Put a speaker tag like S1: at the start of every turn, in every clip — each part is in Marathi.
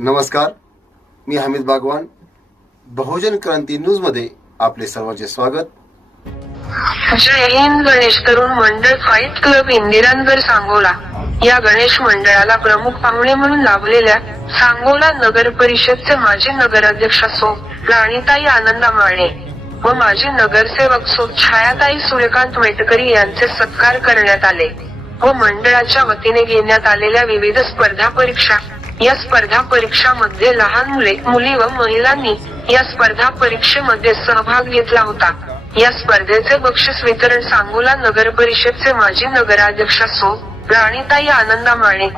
S1: नमस्कार मी हमीद बागवान. बहुजन क्रांती न्यूजमध्ये आपले सर्वांचे स्वागत.
S2: जय हिंद गणेश तरुण मंडळ फाईट क्लब इंदिरानगर सांगोला. या गणेश मंडळाला प्रमुख पाहुणे म्हणून लाभलेल्या सांगोला नगर परिषदचे माजी नगराध्यक्ष सो राणीताई आनंदा माळे व माजी नगरसेवक सो छायाताई सूर्यकांत मेटकरी यांचे सत्कार करण्यात आले व मंडळाच्या वतीने घेण्यात आलेल्या विविध स्पर्धा परीक्षा या स्पर्धा परीक्षामध्ये लहान मुले मुली व महिलांनी या स्पर्धा परीक्षेमध्ये सहभाग घेतला होता. या स्पर्धेचे बक्षीस वितरण सांगोला नगर परिषदचे माजी नगराध्यक्ष सो राणीताई आनंदा माने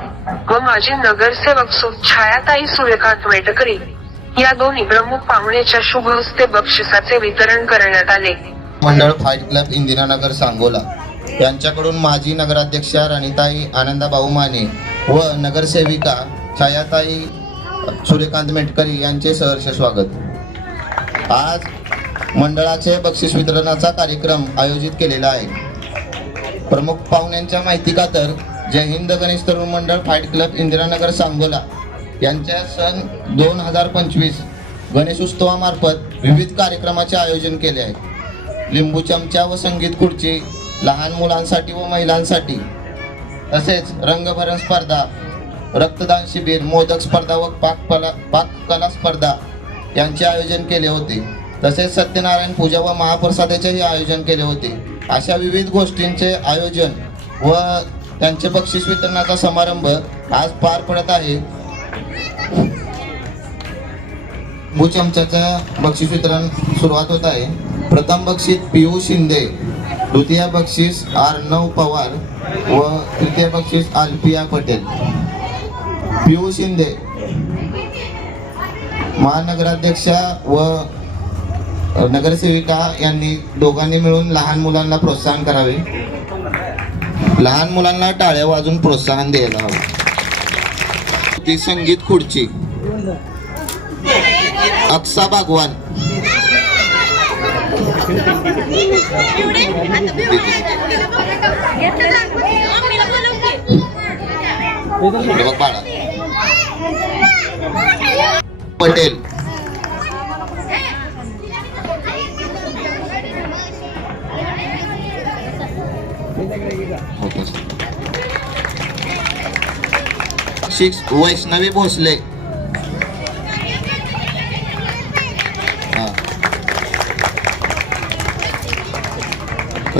S2: व माजी नगरसेवक सो छायाताई सूर्यकांत मेटकरी या दोन्ही प्रमुख पाहुण्याच्या शुभ हस्ते बक्षिसाचे वितरण करण्यात आले.
S3: मंडळ फाईट क्लब इंदिरानगर सांगोला. यांच्याकडून माजी नगराध्यक्षा राणीताई आनंदाभाऊ माने व नगरसेविका छायाताई सूर्यकांत मेटकरी यांचे सहर्ष स्वागत. आज मंडळाचे बक्षीस वितरणाचा कार्यक्रम आयोजित केलेला आहे. प्रमुख पाहुण्यांच्या माहिती तर जय हिंद गणेश तरुण मंडळ फाईट क्लब इंदिरानगर सांगोला यांच्या सन दोन हजार पंचवीस गणेश उत्सवामार्फत विविध कार्यक्रमाचे आयोजन केले आहे. लिंबू चमचा व संगीत खुर्ची लहान मुलांसाठी व महिलांसाठी तसेच रंगभरण स्पर्धा रक्तदान शिबिर मोदक स्पर्धा व पाककला पाककला स्पर्धा यांचे आयोजन केले होते. तसेच सत्यनारायण पूजा व महाप्रसादाचेही आयोजन केले होते. अशा विविध गोष्टींचे आयोजन व त्यांचे बक्षीस वितरणाचा समारंभ आज पार पडत आहे. भूचमच्याचा बक्षीस वितरण सुरुवात होत आहे. प्रथम बक्षीस पियू शिंदे द्वितीय बक्षीस अर्णव पवार व तृतीय बक्षीस आल्पिया पटेल. पियू शिंदे महानगराध्यक्षा व नगरसेविका यांनी दोघांनी मिळून लहान मुलांना प्रोत्साहन करावे. लहान मुलांना टाळ्या वाजून प्रोत्साहन द्यायला हवं. ती संगीत खुर्ची. अक्सा भागवान बघ बाळा. पटेल. सिक्स वैष्णवी भोसले.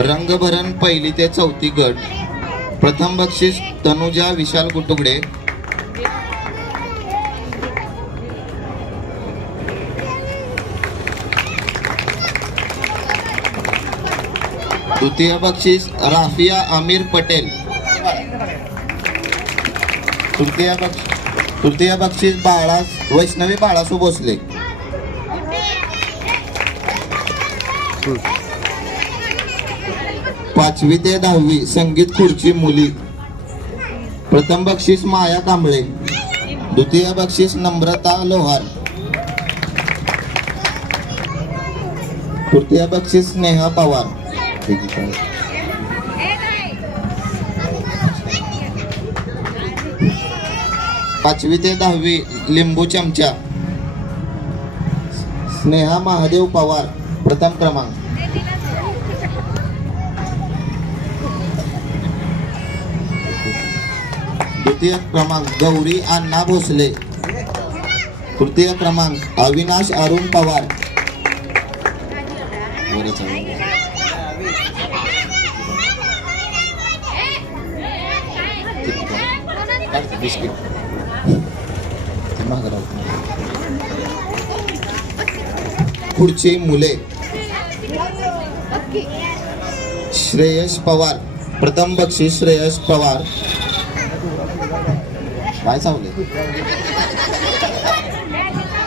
S3: रंगभरण पहिली ते चौथी गट. प्रथम बक्षीस तनुजा विशाल कुटुकडे तृतीय बक्षीस राफिया आमिर पटेल. तृतीय बक्षीस तृतीय बक्षीस बाळा वैष्णवी बाळासू भोसले. पाचवी ते दहावी संगीत खुर्ची मुली. प्रथम बक्षीस माया कांबळे. द्वितीय बक्षीस नम्रता लोहार. तृतीय बक्षीस स्नेहा पवार. पाचवी ते दहावी लिंबू चमचा. स्नेहा महादेव पवार प्रथम क्रमांक. द्वितीय क्रमांक गौरी अण्णा भोसले. तृतीय क्रमांक अविनाश अरुण पवार. बिस्किट. पुढची मुले. श्रेयस पवार. प्रथम बक्षीस श्रेयस पवार. काय चावले?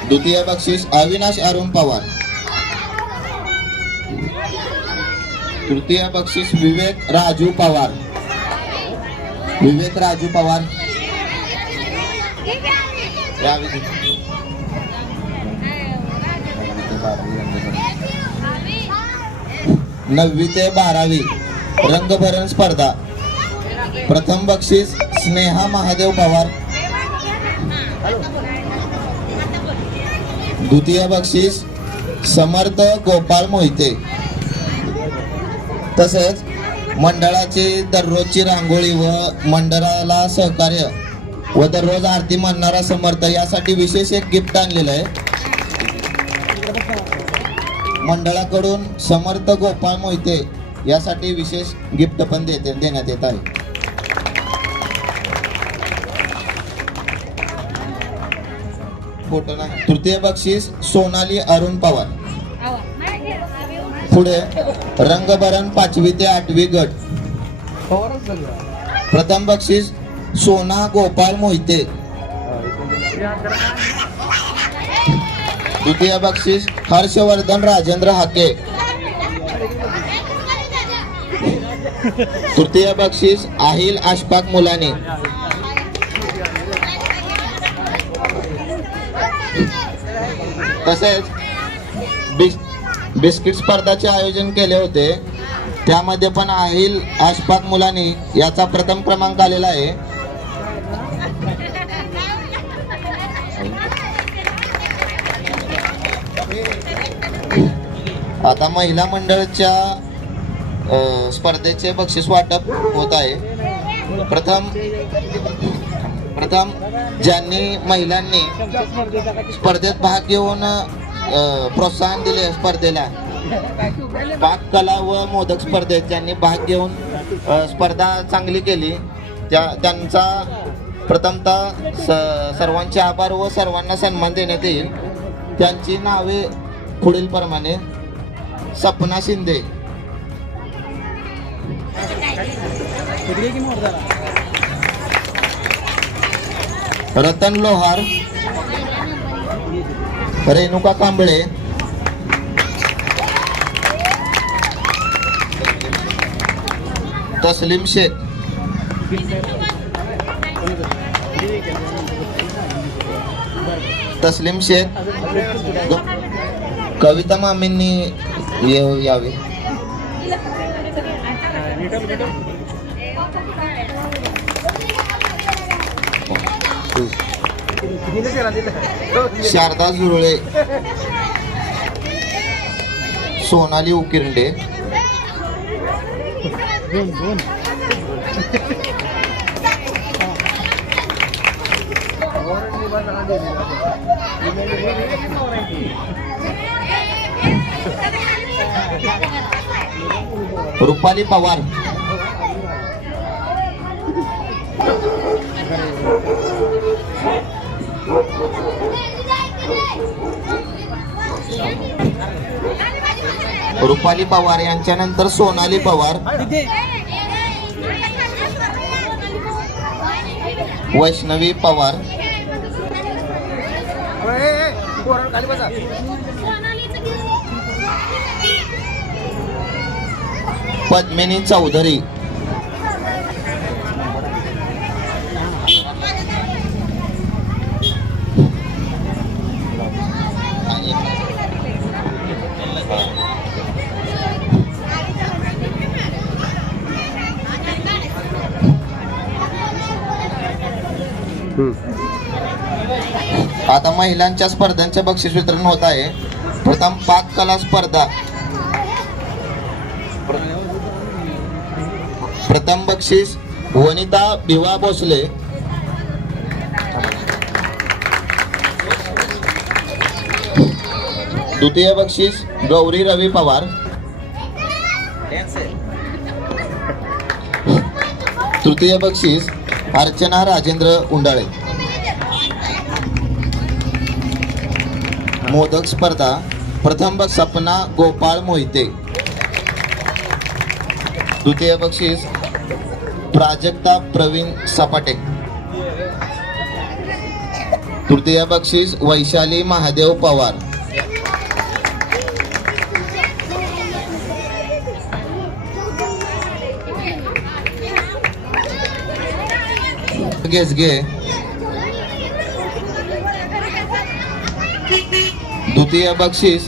S3: द्वितीय बक्षीस अविनाश अरुण पवार. तृतीय बक्षीस विवेक राजू पवार. विवेक राजू पवार. या विधी. नववी ते बारावी. रंगभरण स्पर्धा. प्रथम बक्षीस स्नेहा महादेव पवार. द्वितीय बक्षीस समर्थ गोपाळ मोहिते. तसेच मंडळाची दररोजची रांगोळी व मंडळाला सहकार्य. व दररोज आरती म्हणणारा समर्थ यासाठी विशेष एक गिफ्ट आणलेलं आहे. मंडळाकडून समर्थ गोपाळ मोहिते यासाठी विशेष गिफ्ट पण देते देण्यात येत आहे. फोटो नाही. तृतीय बक्षीस सोनाली अरुण पवार. पुढे रंगभरण पाचवी ते आठवी गट. प्रथम बक्षीस सोना गोपाल मोहिते द्वितीय बक्षीस हर्षवर्धन राजेंद्र हाके तृतीय बक्षीस आहिल आशपाक मुलानी तसेच बिस बिस्किट स्पर्धाचे आयोजन केले होते. त्यामध्ये पण आहिल आशपाक मुलानी याचा प्रथम क्रमांक आलेला आहे. आता महिला मंडळच्या स्पर्धेचे बक्षीस वाटप होत आहे. प्रथम प्रथम ज्यांनी महिलांनी स्पर्धेत भाग घेऊन प्रोत्साहन दिले स्पर्धेला पाककला व मोदक स्पर्धेत ज्यांनी भाग घेऊन स्पर्धा चांगली केली त्या त्यांचा प्रथमतः स सर्वांचे आभार व सर्वांना सन्मान देण्यात येईल. त्यांची नावे पुढील प्रमाणे सपना शिंदे. रतन लोहार रेणुका कांबळे. तसलीम शेख. तसलीम शेख कविता मामींनी येऊ यावे. शारदा जुरळे सोनाली उकिरडे. रुपाली पवार. रुपाली पवार यांच्यानंतर सोनाली पवार. वैष्णवी पवार. पद्मिनी चौधरी आता महिलांच्या स्पर्धांचे बक्षीस वितरण होत आहे. प्रथम पाक कला स्पर्धा. प्रथम बक्षीस वनिता भिवा भोसले. द्वितीय बक्षीस गौरी रवी पवार. तृतीय बक्षीस अर्चना राजेंद्र उंडाळे. मोदक स्पर्धा प्रथम सपना गोपाळ मोहिते. द्वितीय बक्षीस प्राजक्ता प्रवीण सपाटे. तृतीय बक्षीस वैशाली महादेव पवार. गेसगे द्वितीय बक्षीस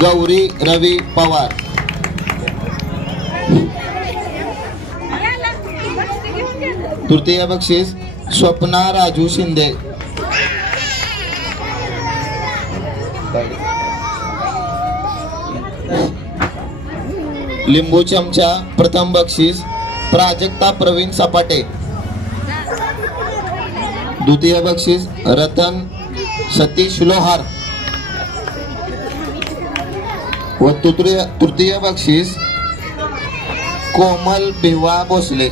S3: गौरी रवी पवार. तृतीय बक्षीस स्वप्ना राजू शिंदे. लिंबू चमचा प्रथम बक्षीस प्राजक्ता प्रवीण सपाटे. द्वितीय बक्षीस रतन सतीश लोहार. व तृतीय तृतीय बक्षीस कोमल भिवा भोसले.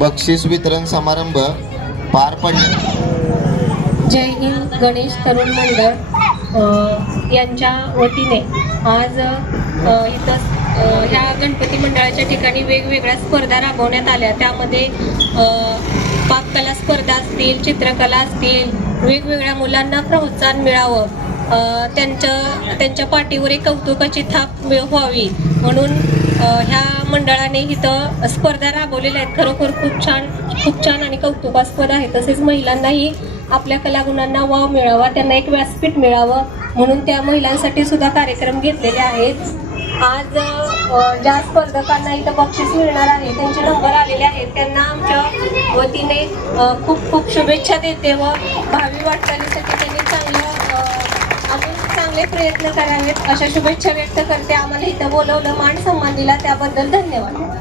S3: बक्षीस वितरण समारंभ पार पडले.
S4: जय हिंद गणेश तरुण मंडळ. यांच्या वतीने आज इथं ह्या गणपती मंडळाच्या ठिकाणी वेगवेगळ्या स्पर्धा राबवण्यात आल्या. त्यामध्ये पाककला स्पर्धा असतील चित्रकला असतील वेगवेगळ्या मुलांना प्रोत्साहन मिळावं. त्यांच्या त्यांच्या पाठीवर एक कौतुकाची थाप व्हावी. म्हणून ह्या मंडळाने इथं स्पर्धा राबवलेल्या आहेत. खरोखर खूप छान खूप छान आणि कौतुकास्पद आहे. तसेच महिलांनाही आपल्या कलागुणांना वाव मिळावा त्यांना एक व्यासपीठ मिळावं म्हणून त्या महिलांसाठी सुद्धा कार्यक्रम घेतलेले आहेत. आज ज्या स्पर्धकांना इथं बक्षीस मिळणार आहे त्यांचे नंबर आलेले आहेत. त्यांना आमच्या वतीने खूप खूप शुभेच्छा देते व भावी वाटचालीसाठी त्यांनी चांगलं अजून चांगले प्रयत्न करावेत अशा शुभेच्छा व्यक्त करते. आम्हाला इथं बोलवलं मान सन्मान दिला. त्याबद्दल धन्यवाद.